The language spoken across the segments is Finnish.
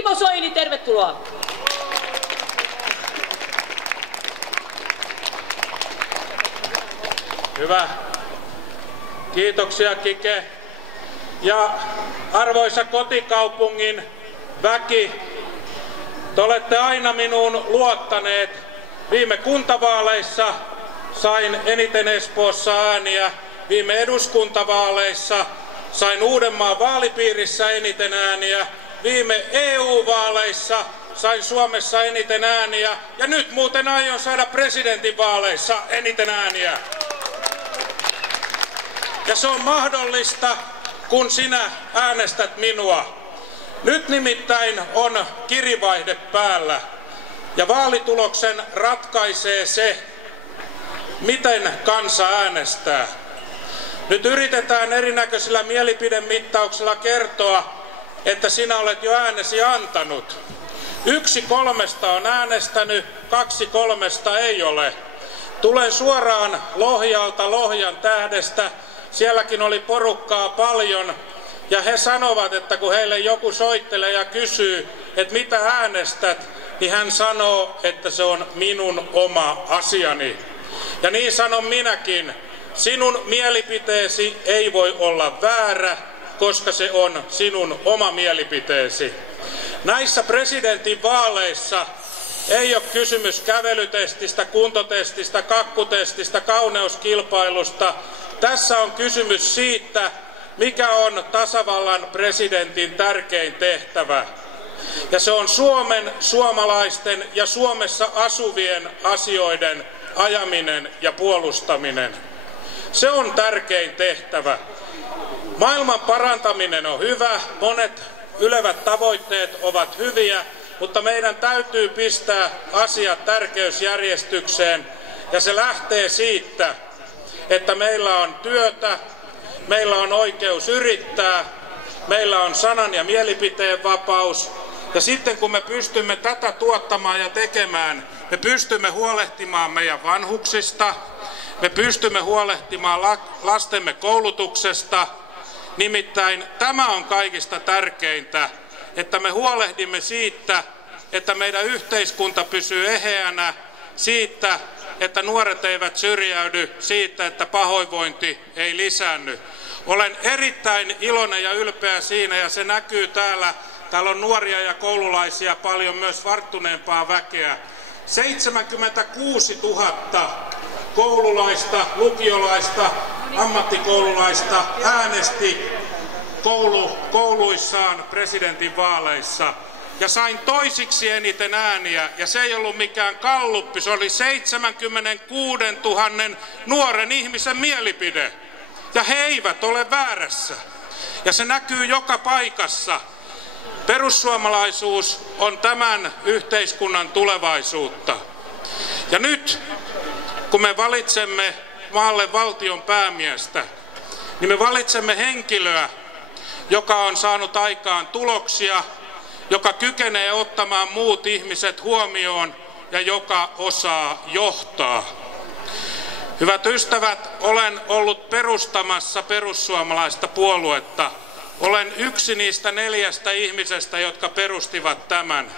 Timo Soini, tervetuloa. Hyvä. Kiitoksia, Kike. Ja arvoisa kotikaupungin väki, te olette aina minuun luottaneet. Viime kuntavaaleissa sain eniten Espoossa ääniä. Viime eduskuntavaaleissa sain Uudenmaan vaalipiirissä eniten ääniä. Viime EU-vaaleissa sain Suomessa eniten ääniä. Ja nyt muuten aion saada presidentinvaaleissa eniten ääniä. Ja se on mahdollista, kun sinä äänestät minua. Nyt nimittäin on kirivaihde päällä. Ja vaalituloksen ratkaisee se, miten kansa äänestää. Nyt yritetään erinäköisillä mielipidemittauksilla kertoa, että sinä olet jo äänesi antanut. 1 3 on äänestänyt, 2 3 ei ole. Tulen suoraan Lohjalta, Lohjan Tähdestä. Sielläkin oli porukkaa paljon. Ja he sanovat, että kun heille joku soittelee ja kysyy, että mitä äänestät, niin hän sanoo, että se on minun oma asiani. Ja niin sanon minäkin. Sinun mielipiteesi ei voi olla väärä, koska se on sinun oma mielipiteesi. Näissä presidentin vaaleissa ei ole kysymys kävelytestistä, kuntotestistä, kakkutestistä, kauneuskilpailusta. Tässä on kysymys siitä, mikä on tasavallan presidentin tärkein tehtävä. Ja se on Suomen, suomalaisten ja Suomessa asuvien asioiden ajaminen ja puolustaminen. Se on tärkein tehtävä. Maailman parantaminen on hyvä, monet ylevät tavoitteet ovat hyviä, mutta meidän täytyy pistää asiat tärkeysjärjestykseen. Ja se lähtee siitä, että meillä on työtä, meillä on oikeus yrittää, meillä on sanan ja mielipiteen vapaus. Ja sitten kun me pystymme tätä tuottamaan ja tekemään, me pystymme huolehtimaan meidän vanhuksista, me pystymme huolehtimaan lastemme koulutuksesta. Nimittäin tämä on kaikista tärkeintä, että me huolehdimme siitä, että meidän yhteiskunta pysyy eheänä, siitä, että nuoret eivät syrjäydy, siitä, että pahoinvointi ei lisäänny. Olen erittäin iloinen ja ylpeä siinä, ja se näkyy täällä. Täällä on nuoria ja koululaisia, paljon myös varttuneempaa väkeä. 76 000 koululaista, lukiolaista, ammattikoululaista äänesti kouluissaan presidentinvaaleissa. Ja sain toisiksi eniten ääniä, ja se ei ollut mikään galluppi, se oli 76 000 nuoren ihmisen mielipide. Ja he eivät ole väärässä. Ja se näkyy joka paikassa. Perussuomalaisuus on tämän yhteiskunnan tulevaisuutta. Ja nyt, kun me valitsemme maalle valtion päämiestä, niin me valitsemme henkilöä, joka on saanut aikaan tuloksia, joka kykenee ottamaan muut ihmiset huomioon ja joka osaa johtaa. Hyvät ystävät, olen ollut perustamassa perussuomalaista puoluetta. Olen yksi niistä 4 ihmisestä, jotka perustivat tämän.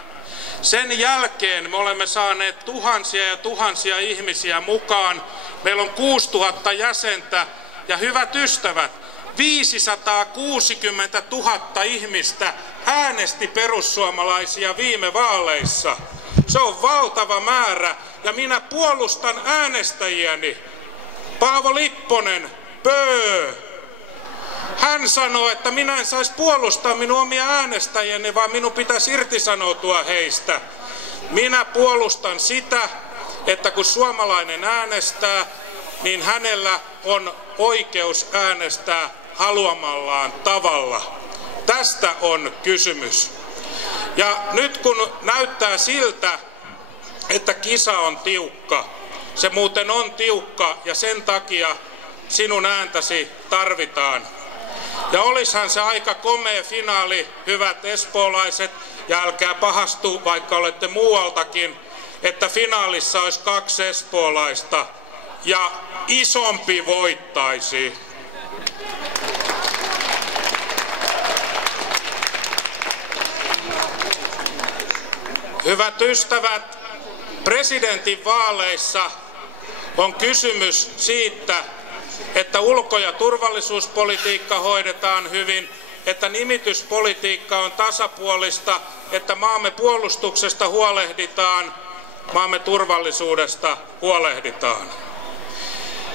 Sen jälkeen me olemme saaneet tuhansia ja tuhansia ihmisiä mukaan. Meillä on 6000 jäsentä ja hyvät ystävät, 560 000 ihmistä äänesti perussuomalaisia viime vaaleissa. Se on valtava määrä ja minä puolustan äänestäjiäni. Paavo Lipponen, pöö! Hän sanoo, että minä en saisi puolustaa minun omia äänestäjiäni, vaan minun pitäisi irtisanoutua heistä. Minä puolustan sitä, että kun suomalainen äänestää, niin hänellä on oikeus äänestää haluamallaan tavalla. Tästä on kysymys. Ja nyt kun näyttää siltä, että kisa on tiukka, se muuten on tiukka ja sen takia sinun ääntäsi tarvitaan. Ja olisihan se aika komea finaali, hyvät espoolaiset, ja älkää pahastu, vaikka olette muualtakin, että finaalissa olisi 2 espoolaista ja isompi voittaisi. Hyvät ystävät, presidentin vaaleissa on kysymys siitä, että ulko- ja turvallisuuspolitiikka hoidetaan hyvin, että nimityspolitiikka on tasapuolista, että maamme puolustuksesta huolehditaan, maamme turvallisuudesta huolehditaan.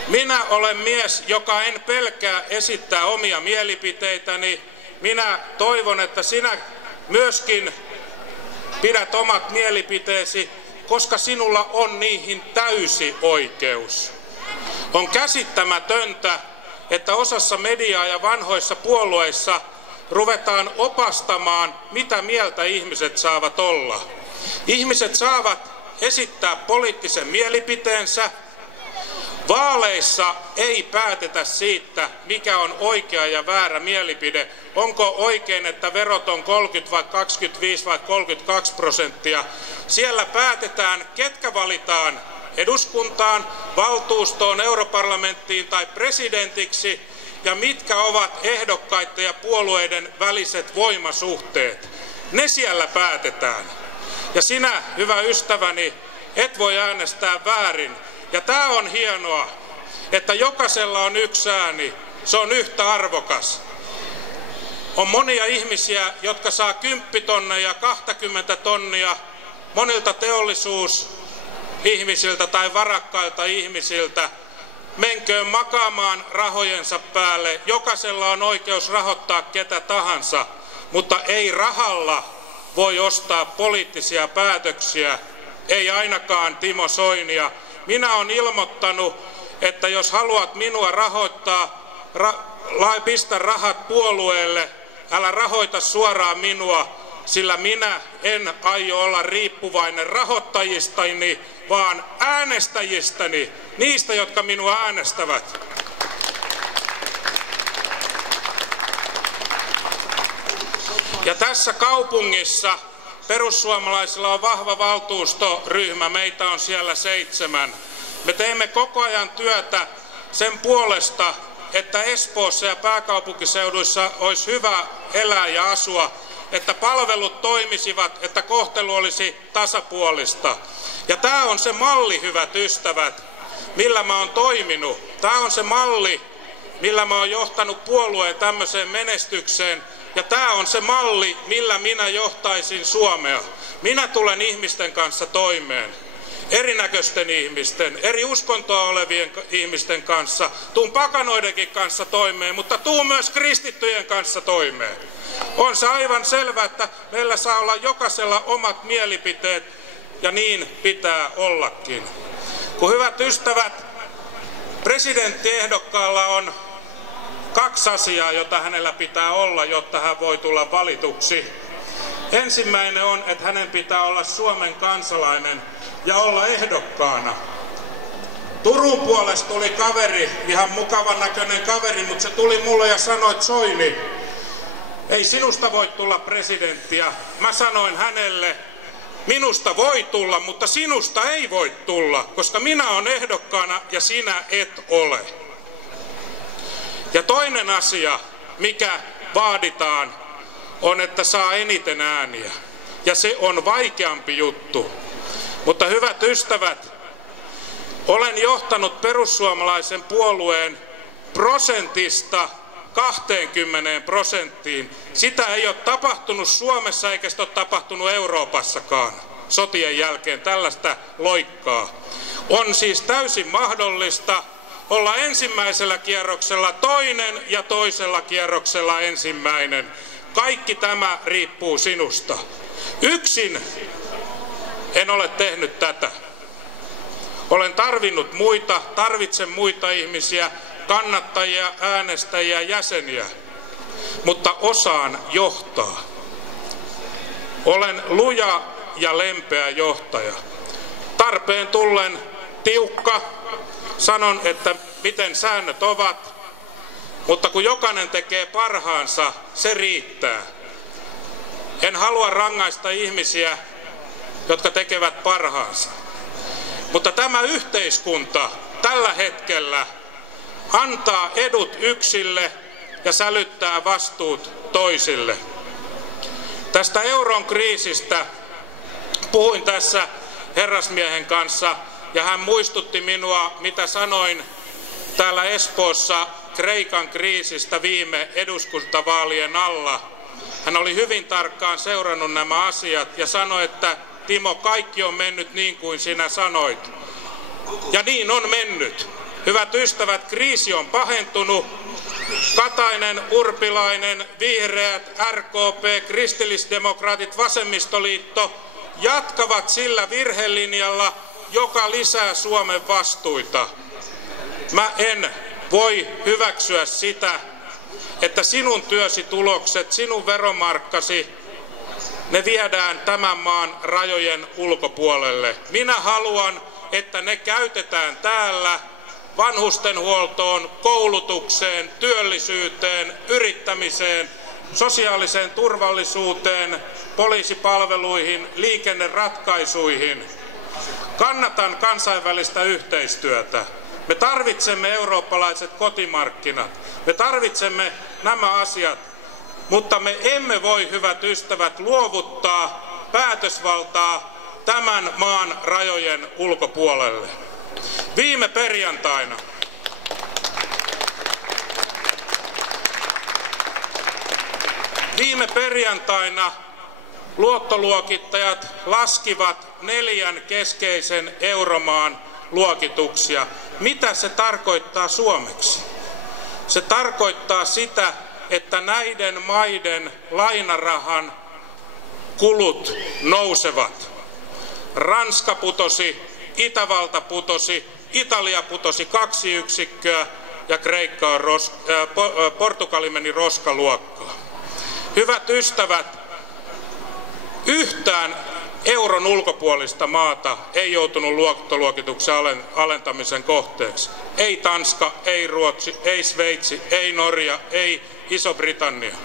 Minä olen mies, joka en pelkää esittää omia mielipiteitäni. Minä toivon, että sinä myöskin pidät omat mielipiteesi, koska sinulla on niihin täysi oikeus. On käsittämätöntä, että osassa mediaa ja vanhoissa puolueissa ruvetaan opastamaan, mitä mieltä ihmiset saavat olla. Ihmiset saavat esittää poliittisen mielipiteensä. Vaaleissa ei päätetä siitä, mikä on oikea ja väärä mielipide. Onko oikein, että verot on 30 vai 25 vai 32%. Siellä päätetään, ketkä valitaan eduskuntaan, valtuustoon, europarlamenttiin tai presidentiksi ja mitkä ovat ehdokkaiden ja puolueiden väliset voimasuhteet. Ne siellä päätetään. Ja sinä, hyvä ystäväni, et voi äänestää väärin. Ja tämä on hienoa, että jokaisella on yksi ääni. Se on yhtä arvokas. On monia ihmisiä, jotka saa 10 tonnia, 20 tonnia monilta teollisuusihmisiltä tai varakkailta ihmisiltä. Menköön makaamaan rahojensa päälle. Jokaisella on oikeus rahoittaa ketä tahansa, mutta ei rahalla voi ostaa poliittisia päätöksiä. Ei ainakaan Timo Soinia. Minä olen ilmoittanut, että jos haluat minua rahoittaa, pistä rahat puolueelle, älä rahoita suoraan minua, sillä minä en aio olla riippuvainen rahoittajistani, vaan äänestäjistäni, niistä, jotka minua äänestävät. Ja tässä kaupungissa perussuomalaisilla on vahva valtuustoryhmä, meitä on siellä 7. Me teemme koko ajan työtä sen puolesta, että Espoossa ja pääkaupunkiseuduissa olisi hyvä elää ja asua, että palvelut toimisivat, että kohtelu olisi tasapuolista. Ja tämä on se malli, hyvät ystävät, millä mä oon toiminut. Tämä on se malli, millä mä oon johtanut puolueen tämmöiseen menestykseen. Ja tämä on se malli, millä minä johtaisin Suomea. Minä tulen ihmisten kanssa toimeen. Erinäköisten ihmisten, eri uskontoa olevien ihmisten kanssa. Tuun pakanoidenkin kanssa toimeen, mutta tuun myös kristittyjen kanssa toimeen. On se aivan selvää, että meillä saa olla jokaisella omat mielipiteet, ja niin pitää ollakin. Kun hyvät ystävät, presidenttiehdokkaalla on 2 asiaa, jota hänellä pitää olla, jotta hän voi tulla valituksi. Ensimmäinen on, että hänen pitää olla Suomen kansalainen ja olla ehdokkaana. Turun puolesta tuli kaveri, ihan mukavan näköinen kaveri, mutta se tuli mulle ja sanoi, että Soini, ei sinusta voi tulla presidenttiä. Mä sanoin hänelle, minusta voi tulla, mutta sinusta ei voi tulla, koska minä olen ehdokkaana ja sinä et ole. Ja toinen asia, mikä vaaditaan, on, että saa eniten ääniä. Ja se on vaikeampi juttu. Mutta hyvät ystävät, olen johtanut perussuomalaisen puolueen 20%. Sitä ei ole tapahtunut Suomessa eikä sitä ole tapahtunut Euroopassakaan sotien jälkeen tällaista loikkaa. On siis täysin mahdollista olla ensimmäisellä kierroksella toinen ja toisella kierroksella ensimmäinen. Kaikki tämä riippuu sinusta. Yksin en ole tehnyt tätä. Olen tarvitsen muita ihmisiä, kannattajia, äänestäjiä, jäseniä, mutta osaan johtaa. Olen luja ja lempeä johtaja. Tarpeen tullen tiukka, sanon, että miten säännöt ovat, mutta kun jokainen tekee parhaansa, se riittää. En halua rangaista ihmisiä, jotka tekevät parhaansa. Mutta tämä yhteiskunta tällä hetkellä antaa edut yksille ja sälyttää vastuut toisille. Tästä euron kriisistä Puhuin tässä herrasmiehen kanssa ja hän muistutti minua, mitä sanoin täällä Espoossa Kreikan kriisistä viime eduskuntavaalien alla. Hän oli hyvin tarkkaan seurannut nämä asiat ja sanoi, että Timo, kaikki on mennyt niin kuin sinä sanoit. Ja niin on mennyt. Hyvät ystävät, kriisi on pahentunut. Katainen, Urpilainen, Vihreät, RKP, Kristillisdemokraatit, Vasemmistoliitto jatkavat sillä virhelinjalla, joka lisää Suomen vastuita. Mä en voi hyväksyä sitä, että sinun työsi tulokset, sinun veromarkkasi, ne viedään tämän maan rajojen ulkopuolelle. Minä haluan, että ne käytetään täällä vanhustenhuoltoon, koulutukseen, työllisyyteen, yrittämiseen, sosiaaliseen turvallisuuteen, poliisipalveluihin, liikenneratkaisuihin. Kannatan kansainvälistä yhteistyötä. Me tarvitsemme eurooppalaiset kotimarkkinat. Me tarvitsemme nämä asiat, mutta me emme voi, hyvät ystävät, luovuttaa päätösvaltaa tämän maan rajojen ulkopuolelle. Viime perjantaina luottoluokittajat laskivat 4 keskeisen euromaan luokituksia. Mitä se tarkoittaa suomeksi? Se tarkoittaa sitä, että näiden maiden lainarahan kulut nousevat. Ranska putosi, Itävalta putosi, Italia putosi 2 yksikköä ja Kreikka on Portugali meni roskaluokkaan. Hyvät ystävät, yhtään euron ulkopuolista maata ei joutunut luottoluokituksen alentamisen kohteeksi. Ei Tanska, ei Ruotsi, ei Sveitsi, ei Norja, ei Iso-Britannia.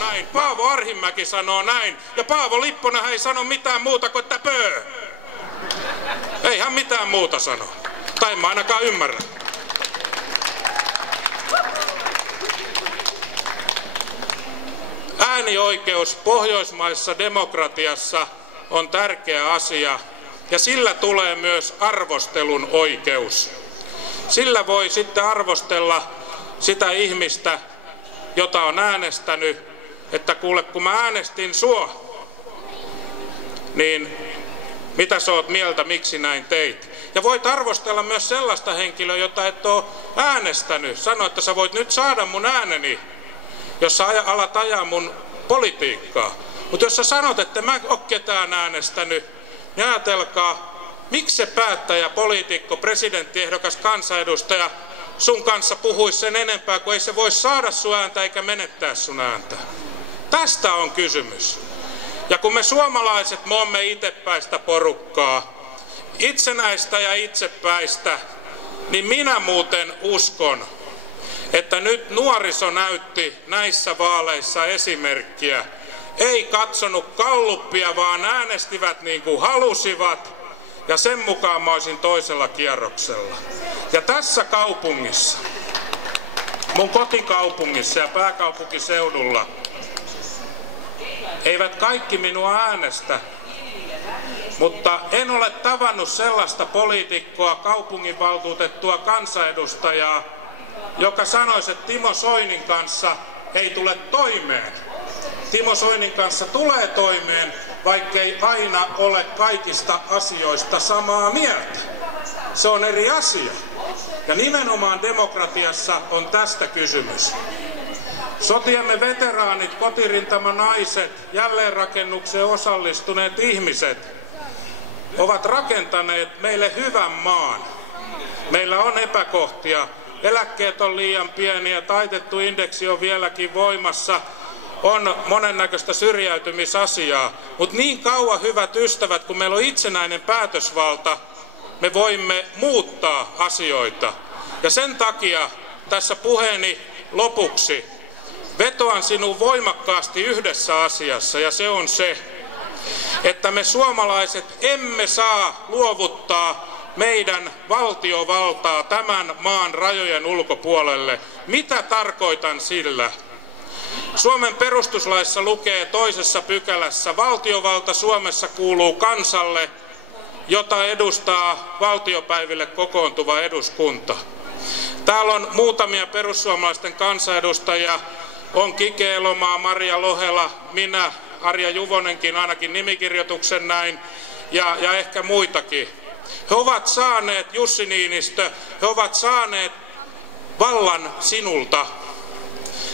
Näin. Paavo Arhimäki sanoo näin, ja Paavo Lipponen ei sano mitään muuta kuin että pöö. Ei hän mitään muuta sano. Tai en mä ainakaan ymmärrä. Äänioikeus pohjoismaisessa demokratiassa on tärkeä asia, ja sillä tulee myös arvostelun oikeus. Sillä voi sitten arvostella sitä ihmistä, jota on äänestänyt, että kuule, kun mä äänestin sua, niin mitä sä oot mieltä, miksi näin teit? Ja voit arvostella myös sellaista henkilöä, jota et ole äänestänyt. Sano, että sä voit nyt saada mun ääneni, jos sä alat ajaa mun politiikkaa. Mutta jos sä sanot, että mä oon ketään äänestänyt, niin ajatelkaa, miksi se päättäjä, poliitikko, presidenttiehdokas, kansanedustaja sun kanssa puhuisi sen enempää, kun ei se voi saada sun ääntä eikä menettää sun ääntä. Tästä on kysymys. Ja kun me suomalaiset olemme itsepäistä porukkaa, itsenäistä ja itsepäistä, niin minä muuten uskon, että nyt nuoriso näytti näissä vaaleissa esimerkkiä. Ei katsonut galluppia, vaan äänestivät niin kuin halusivat, ja sen mukaan mä olisin toisella kierroksella. Ja tässä kaupungissa, mun kotikaupungissa ja pääkaupunkiseudulla, eivät kaikki minua äänestä, mutta en ole tavannut sellaista poliitikkoa, kaupunginvaltuutettua kansanedustajaa, joka sanoisi, että Timo Soinin kanssa ei tule toimeen. Timo Soinin kanssa tulee toimeen, vaikkei aina ole kaikista asioista samaa mieltä. Se on eri asia. Ja nimenomaan demokratiassa on tästä kysymys. Sotiemme veteraanit, kotirintamanaiset, jälleenrakennukseen osallistuneet ihmiset ovat rakentaneet meille hyvän maan. Meillä on epäkohtia. Eläkkeet on liian pieniä, taitettu indeksi on vieläkin voimassa, on monennäköistä syrjäytymisasiaa. Mutta niin kauan, hyvät ystävät, kun meillä on itsenäinen päätösvalta, me voimme muuttaa asioita. Ja sen takia tässä puheeni lopuksi vetoan sinuun voimakkaasti yhdessä asiassa, ja se on se, että me suomalaiset emme saa luovuttaa meidän valtiovaltaa tämän maan rajojen ulkopuolelle. Mitä tarkoitan sillä? Suomen perustuslaissa lukee 2. pykälässä, valtiovalta Suomessa kuuluu kansalle, jota edustaa valtiopäiville kokoontuva eduskunta. Täällä on muutamia perussuomalaisten kansanedustajia, on Kike Elomaa, Maria Lohela, minä, Arja Juvonenkin, ainakin nimikirjoituksen näin, ja ehkä muitakin. He ovat saaneet, Jussi Niinistö, he ovat saaneet vallan sinulta.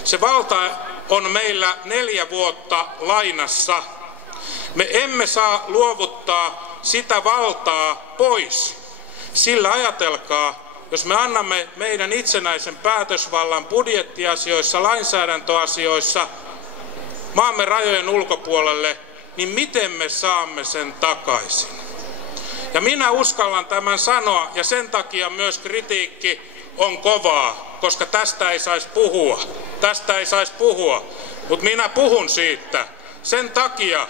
Se valta on meillä 4 vuotta lainassa. Me emme saa luovuttaa sitä valtaa pois. Sillä ajatelkaa, jos me annamme meidän itsenäisen päätösvallan budjettiasioissa, lainsäädäntöasioissa, maamme rajojen ulkopuolelle, niin miten me saamme sen takaisin? Ja minä uskallan tämän sanoa, ja sen takia myös kritiikki on kovaa, koska tästä ei saisi puhua. Tästä ei saisi puhua, mutta minä puhun siitä. Sen takia,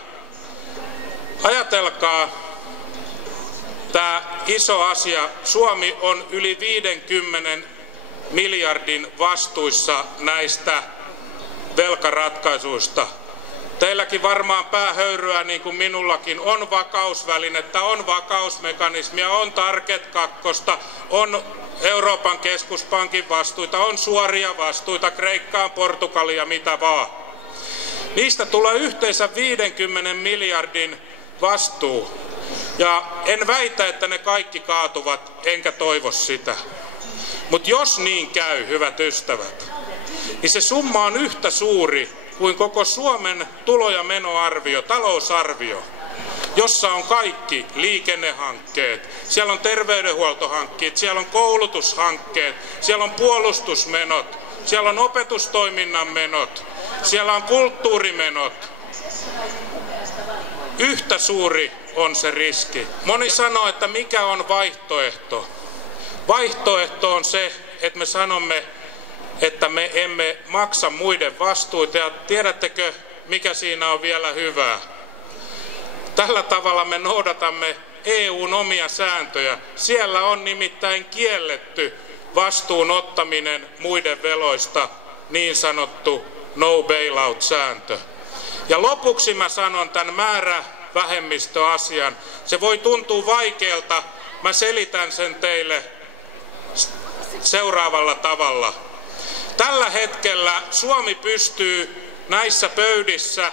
ajatelkaa, tämä iso asia. Suomi on yli 50 miljardin vastuissa näistä velkaratkaisuista. Teilläkin varmaan päähöyryä, niin kuin minullakin, on vakausvälinettä, on vakausmekanismia, on Target 2, on Euroopan keskuspankin vastuita, on suoria vastuita Kreikkaan, Portugalia, mitä vaan. Niistä tulee yhteensä 50 miljardin vastuu. Ja en väitä, että ne kaikki kaatuvat, enkä toivo sitä. Mutta jos niin käy, hyvät ystävät, niin se summa on yhtä suuri kuin koko Suomen tulo- ja menoarvio, talousarvio, jossa on kaikki liikennehankkeet, siellä on terveydenhuoltohankkeet, siellä on koulutushankkeet, siellä on puolustusmenot, siellä on opetustoiminnan menot, siellä on kulttuurimenot. Yhtä suuri on se riski. Moni sanoo, että mikä on vaihtoehto. Vaihtoehto on se, että me sanomme, että me emme maksa muiden vastuita. Ja tiedättekö, mikä siinä on vielä hyvää? Tällä tavalla me noudatamme EU:n omia sääntöjä. Siellä on nimittäin kielletty vastuun ottaminen muiden veloista, niin sanottu no bailout-sääntö. Ja lopuksi mä sanon tämän määrävähemmistöasian. Se voi tuntua vaikealta. Mä selitän sen teille seuraavalla tavalla. Tällä hetkellä Suomi pystyy näissä pöydissä,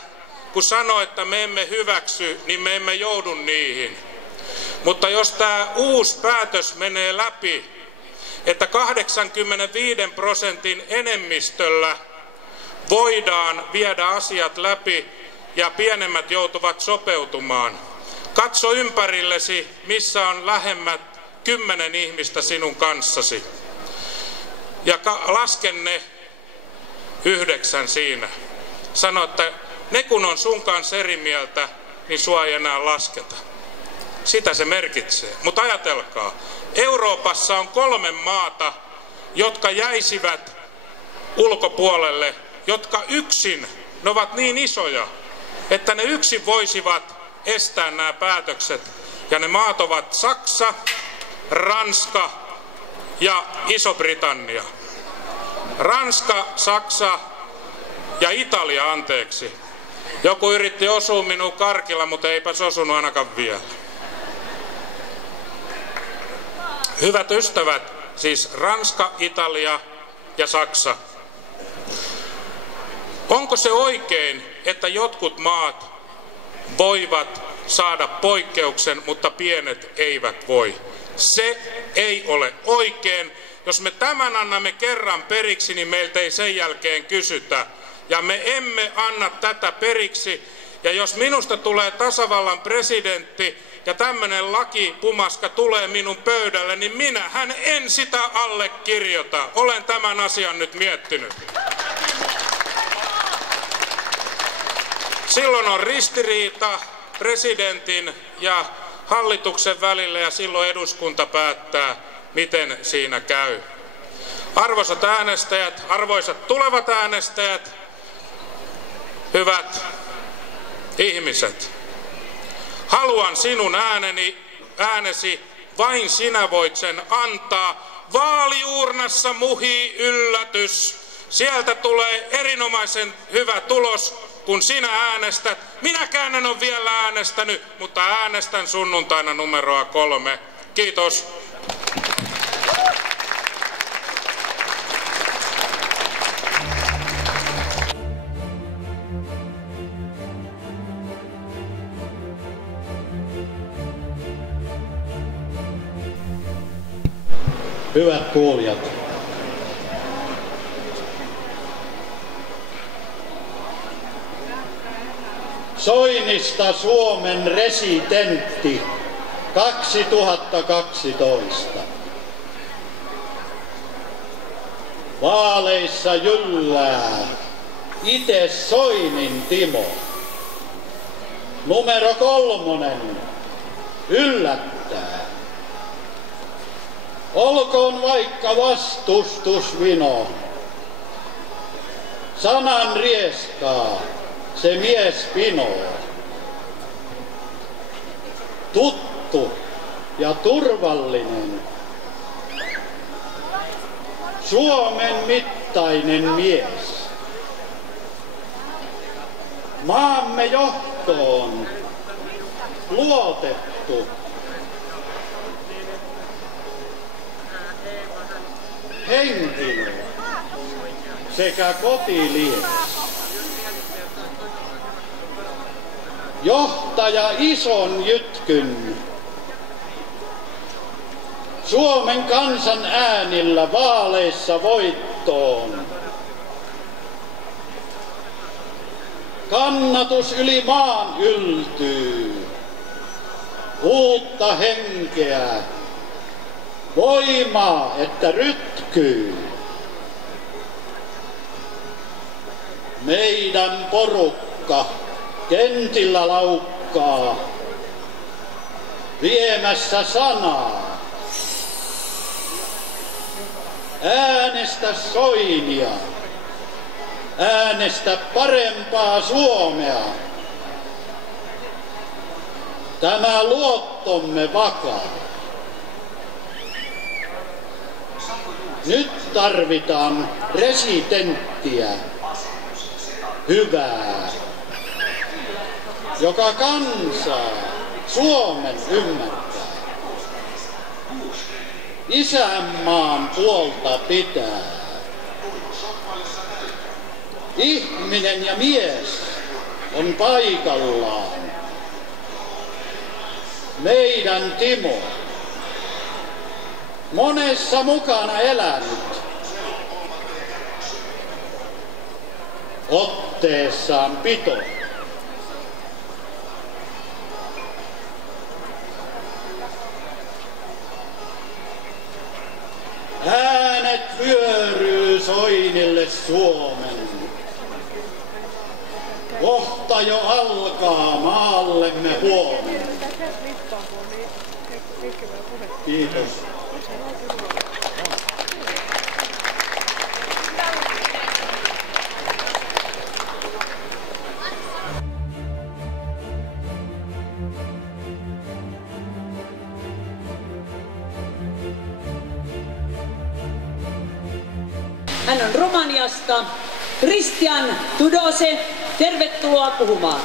kun sanoo, että me emme hyväksy, niin me emme joudu niihin. Mutta jos tämä uusi päätös menee läpi, että 85% enemmistöllä voidaan viedä asiat läpi ja pienemmät joutuvat sopeutumaan. Katso ympärillesi, missä on lähemmät 10 ihmistä sinun kanssasi. Ja lasken ne 9 siinä. Sano, että ne kun on sun kanssa eri mieltä, niin sua ei enää lasketa. Sitä se merkitsee. Mutta ajatelkaa, Euroopassa on 3 maata, jotka jäisivät ulkopuolelle, jotka yksin, ne ovat niin isoja, että ne yksin voisivat estää nämä päätökset. Ja ne maat ovat Saksa, Ranska ja Iso-Britannia. Ranska, Saksa ja Italia, anteeksi. Joku yritti osua minun karkilla, mutta eipäs osunut ainakaan vielä. Hyvät ystävät, siis Ranska, Italia ja Saksa. Onko se oikein, että jotkut maat voivat saada poikkeuksen, mutta pienet eivät voi? Se ei ole oikein. Jos me tämän annamme kerran periksi, niin meiltä ei sen jälkeen kysytä. Ja me emme anna tätä periksi. Ja jos minusta tulee tasavallan presidentti ja tämmöinen lakipumaska tulee minun pöydälle, niin minähän en sitä allekirjoita. Olen tämän asian nyt miettinyt. Silloin on ristiriita presidentin ja hallituksen välillä ja silloin eduskunta päättää, miten siinä käy. Arvoisat äänestäjät, arvoisat tulevat äänestäjät, hyvät ihmiset, haluan sinun äänesi, vain sinä voit sen antaa. Vaaliuurnassa muhii yllätys. Sieltä tulee erinomaisen hyvä tulos, kun sinä äänestät. Minäkään en ole vielä äänestänyt, mutta äänestän sunnuntaina numeroa 3. Kiitos. Hyvät kuulijat, Soinista Suomen residentti 2012. Vaaleissa jyllää ite Soinin Timo. Numero 3 yllättää. Olkoon vaikka vastustusvino, sanan rieskaa se mies pinoo. Tuttu ja turvallinen, Suomen mittainen mies. Maamme johtoon luotettu. Henkilö sekä kotimies. Johtaja ison jytkyn. Suomen kansan äänillä vaaleissa voittoon. Kannatus yli maan yltyy. Uutta henkeä. Voimaa, että rytkyy. Meidän porukka kentillä laukkaa, viemässä sanaa. Äänestä Soinia, äänestä parempaa Suomea. Tämä luottomme vakaa. Nyt tarvitaan residenttiä, hyvää, joka kansaa Suomen ymmärtää. Isänmaan puolta pitää. Ihminen ja mies on paikallaan. Meidän Timo. Monessa mukana elänyt. Otteessaan pito. Äänet vyöryy Soinille Suomen. Kohta jo alkaa maallemme huomenna. Kiitos. Hän on Romaniasta. Cristian Tudose, tervetuloa puhumaan.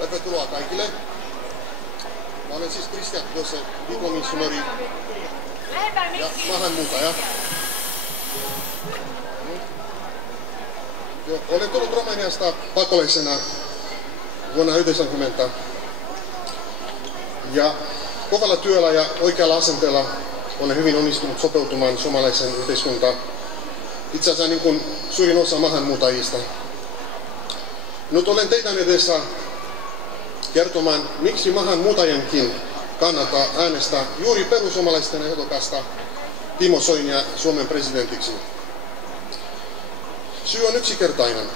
Tervetuloa kaikille. Mä olen siis Cristian Tudose, diplomi-insinööri ja maahanmuuttaja. Olen tullut Romaniasta pakolaisena vuonna 1990 ja kovalla työllä ja oikealla asenteella olen hyvin onnistunut sopeutumaan suomalaisen yhteiskuntaan. Itse asiassa niin kuin suurin osa maahanmuuttajista. Nyt olen teidän edessä kertomaan, miksi maahanmuuttajienkin kannattaa äänestää juuri perussuomalaisten ehdokasta Timo Soinia Suomen presidentiksi. Syy on yksinkertainen.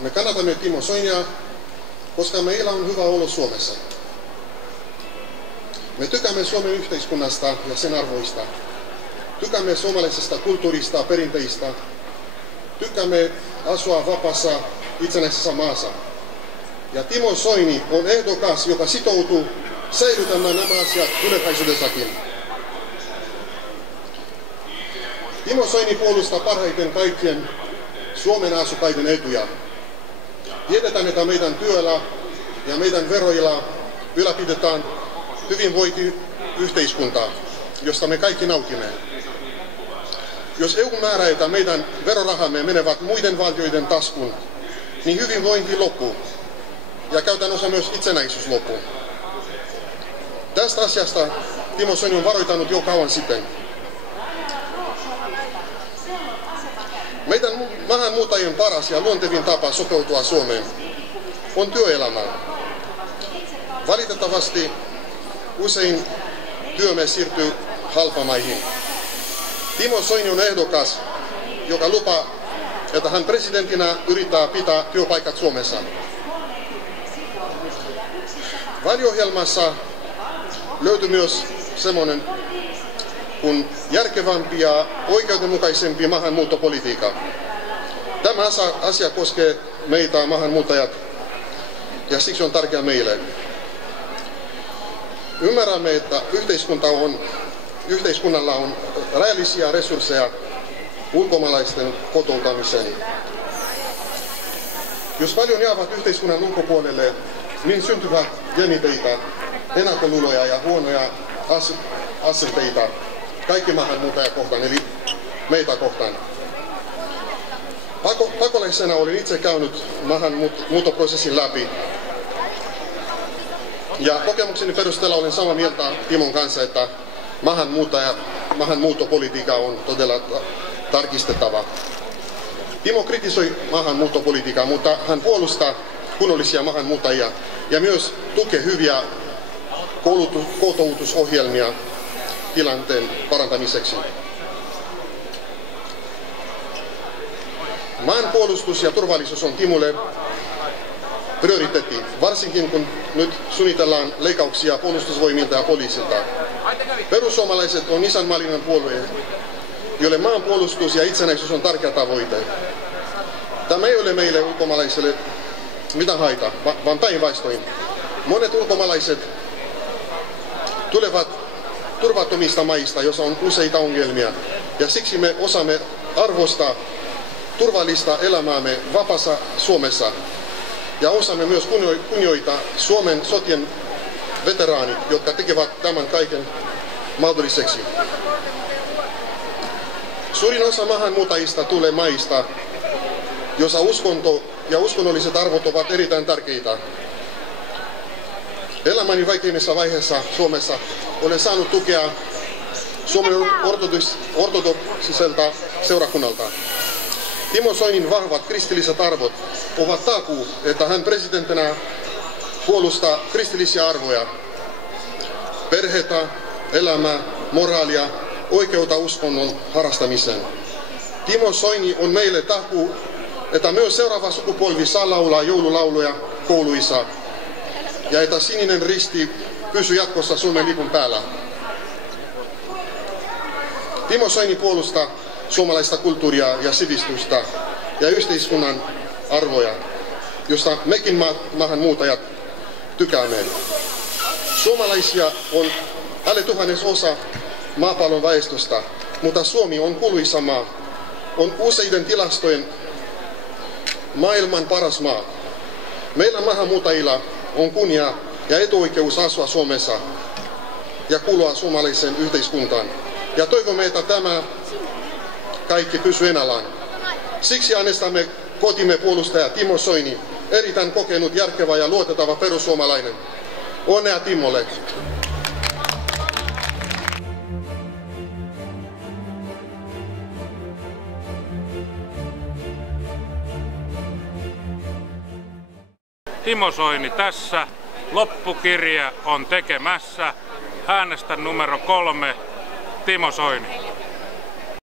Me kannatamme Timo Soinia, koska meillä on hyvä olo Suomessa. Me tykkäämme Suomen yhteiskunnasta ja sen arvoista. Tykkäämme suomalaisesta kulttuurista ja perinteistä. Tykkäämme asua vapaassa itsenäisessä maassa. Ja Timo Soini on ehdokas, joka sitoutuu säilytämään nämä asiat tulevaisuudessakin. Timo Soini puolustaa parhaiten kaikkien Suomen asukkaiden etuja. Tiedetään, että meidän työllä ja meidän veroilla ylläpidetään hyvinvointiyhteiskuntaa, josta me kaikki nautimme. Jos EU määrää, että meidän verorahamme menevät muiden valtioiden taskuun, niin hyvinvointi loppuu ja käytännössä myös itsenäisyys loppuu. Tästä asiasta Timo Soini on varoittanut jo kauan sitten. Meidän maahanmuuttajien paras ja luontevin tapa sopeutua Suomeen on työelämä. Valitettavasti usein työmme siirtyy halpamaihin. Timo Soini on ehdokas, joka lupaa, että hän presidentinä yrittää pitää työpaikat Suomessa. Vaaliohjelmassa löytyy myös semmoinen kuin järkevämpi ja oikeudenmukaisempi maahanmuuttopolitiikka. Tämä asia koskee meitä maahanmuuttajat ja siksi on tärkeää meille. Ymmärrämme, että yhteiskunnalla on rajallisia resursseja ulkomaalaisten kotouttamiseen. Jos paljon jäävät yhteiskunnan ulkopuolelle, niin syntyvät jännitteitä, ennakkoluuloja ja huonoja asenteita kaikki maahanmuuttajia kohtaan, eli meitä kohtaan. Pakolaisena olin itse käynyt maahanmuuttoprosessin läpi. Ja kokemukseni perusteella olen samaa mieltä Timon kanssa, että maahanmuuttopolitiikka on todella tarkistettava. Timo kritisoi maahanmuuttopolitiikkaa, mutta hän puolustaa kunnollisia maahanmuuttajia ja myös tukee hyviä kotoutusohjelmia tilanteen parantamiseksi. Maanpuolustus ja turvallisuus on Timolle prioriteetti, varsinkin kun nyt suunnitellaan leikkauksia puolustusvoimilta ja poliisilta. Perussuomalaiset on isänmaallinen puolue, jolle maanpuolustus ja itsenäisyys on tärkeä tavoite. Tämä ei ole meille ulkomaalaisille mitään haittaa, vaan päinvastoin. Monet ulkomaalaiset tulevat turvattomista maista, joissa on useita ongelmia, ja siksi me osaamme arvostaa turvallista elämäämme vapaassa Suomessa. Ja osaamme myös kunnioittaa Suomen sotien veteraanit, jotka tekevät tämän kaiken mahdolliseksi. Suurin osa maahanmuuttajista tulee maista, jossa uskonto ja uskonnolliset arvot ovat erittäin tärkeitä. Elämäni vaikeimmissa vaiheissa Suomessa olen saanut tukea Suomen ortodoksiselta seurakunnalta. Timo Soinin vahvat kristilliset arvot ovat takuu, että hän presidenttinä puolustaa kristillisiä arvoja, perhettä, elämää, moraalia, oikeutta uskonnon harrastamiseen. Timo Soini on meille takuu, että myös seuraava sukupolvi saa laulaa joululauluja kouluissa ja että sininen risti pysyy jatkossa Suomen lipun päällä. Timo Soini puolustaa suomalaista kulttuuria ja sivistystä ja yhteiskunnan arvoja, josta mekin maahanmuuttajat tykkäämme. Suomalaisia on alle 1/1000 maapallon väestöstä, mutta Suomi on kuuluisa maa. On useiden tilastojen maailman paras maa. Meillä maahanmuuttajilla on kunnia ja etuoikeus asua Suomessa ja kuulua suomalaiseen yhteiskuntaan. Ja toivomme, että tämä kaikki pysyy ennallaan. Siksi äänestämme kotimme puolustaja Timo Soini, erittäin kokenut, järkevä ja luotettava perussuomalainen. Onnea Timolle! Timo Soini tässä. Loppukirja on tekemässä. Äänestä numero 3. Timo Soini.